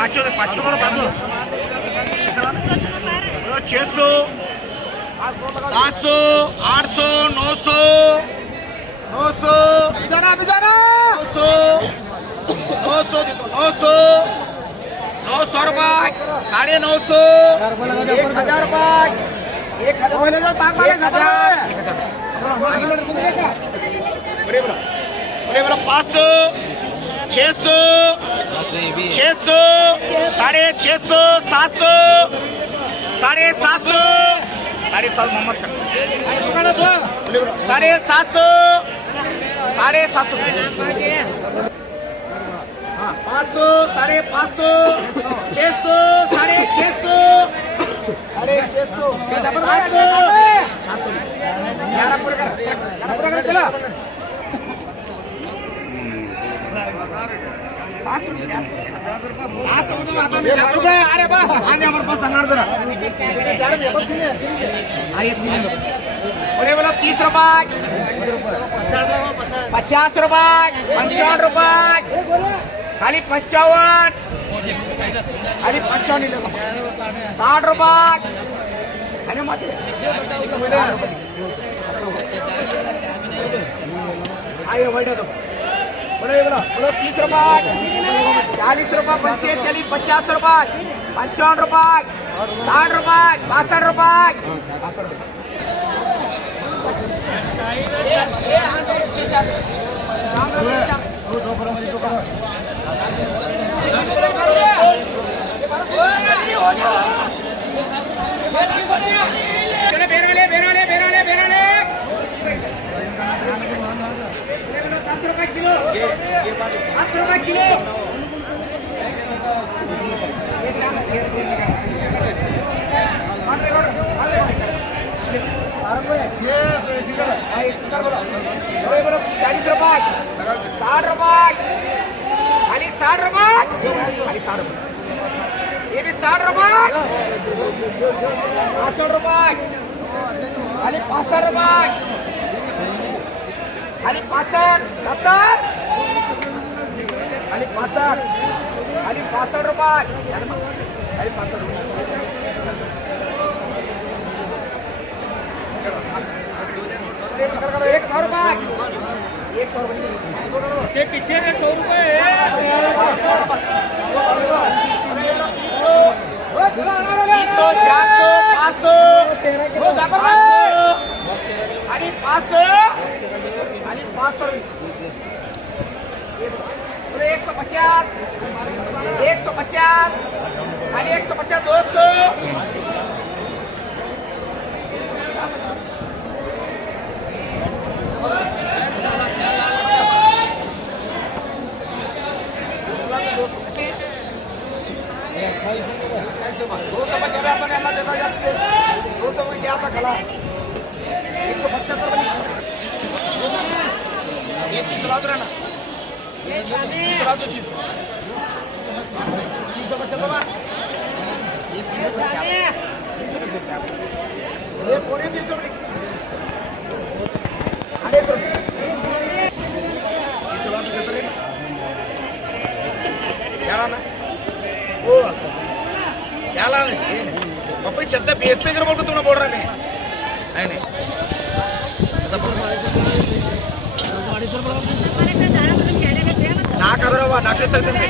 पाँचों करो पाँचों 600 700 800 900 900 900 900 रुपये 950 1000 रुपये 1000 बोले 500 600 600 650 700 750 750 मोहम्मद का 750 750 500 550 600 650 650 700 चलो 700 अरे बा हमारे पास जरा बोला 30 रुपये 50 रुपये 55 रुपये खाली 55 खाली 55 60 रुपये अरे मत आइए बैठो तो बोलो 30 रुपये 40 रुपये 45 50 रुपये 55 रुपये 60 रुपये 62 रुपये 7 किलो 8 किलो बोलो 40 रुपये 60 रुपये खाली 60 रुपये खाली 60 रुपये ये भी 60 रुपये 65 रुपये खाली 65 रुपये खाली 65 70 खाली 65 खाली 65 रुपये खाली 65 रुपये 100 रुपये 100 रुपये 100 रुपये 150 खाली 150 200 क्या लाना चाहिए पप्पी छत्ता बेचते कर बोल को तुमने बोल रहा मैं नहीं ना कदरवा ना ಕೇಳ್ತಿರ್ತೀನಿ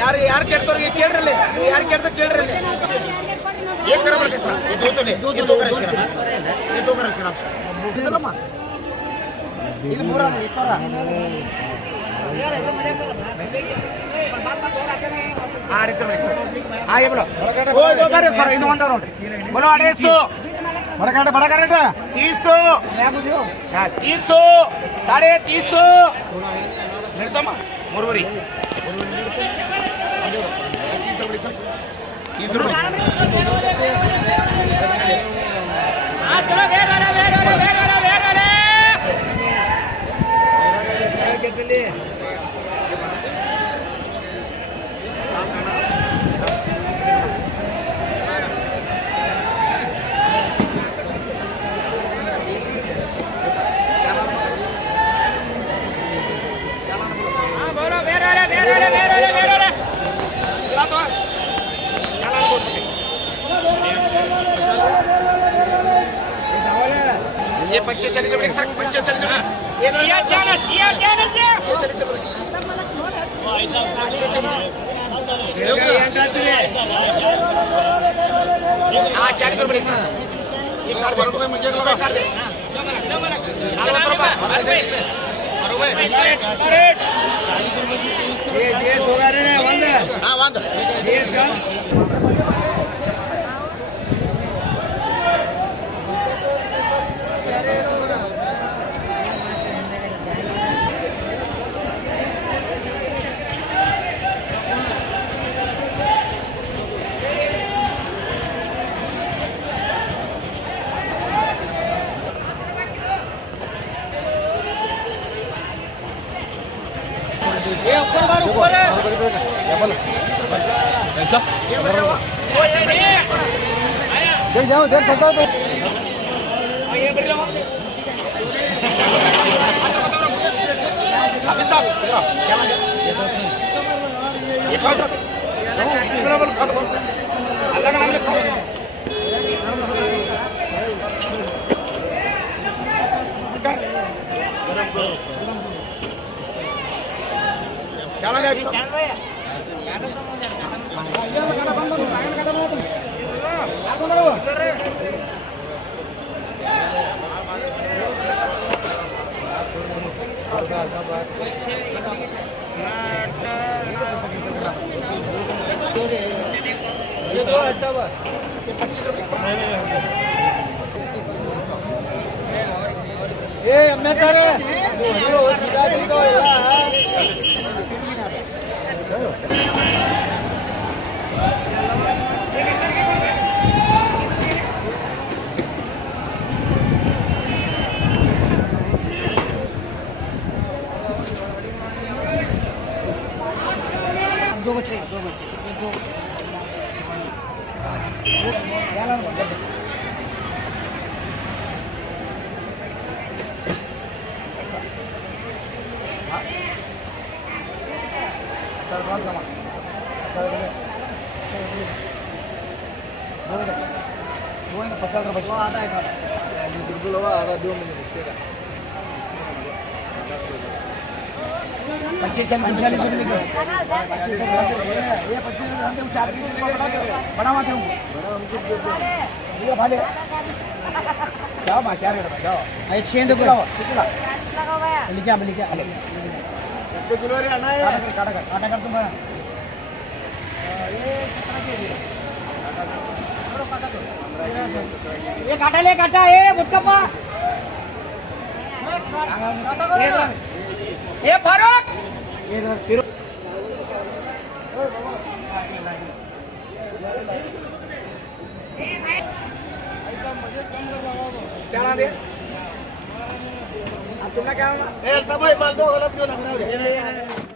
ಯಾರು ಕೇಳ್ತಾರೋ ಕೇಳ್ರಲ್ಲ ಯಾರು ಕೇಳ್ತಾ ಕೇಳ್ರಲ್ಲ ಏನ್ ಕರಬೇಕು ಸರ್ ಇದು ದೋ ಕರೆಕ್ಷನ್ ಇದಲ್ಲಮ್ಮ ಇದು ಮೂರ ಇಪ್ಪರ आगे बोलो ಇದು ಒಂದ ನೋಡ್ರಿ बोलो 250 बड़ा रेट 300 300 350 ಹೇಳ್ತಮ್ಮ ಮೂರುವರಿ 30 रुपये चलो 45 रुपये सर 45 रुपये हाँ 40 रुपये सर ये कार्ड रुपये मुझे कार्ड दे जाओ देख सकता हो तो क्या लगा दो बच्चे पच्चीस क्या ये काटा ले काटा ये मुत्तफा ये फारूक क्या नाम है तुमने क्या नाम है भाई माल दो गलत क्यों लग रहा है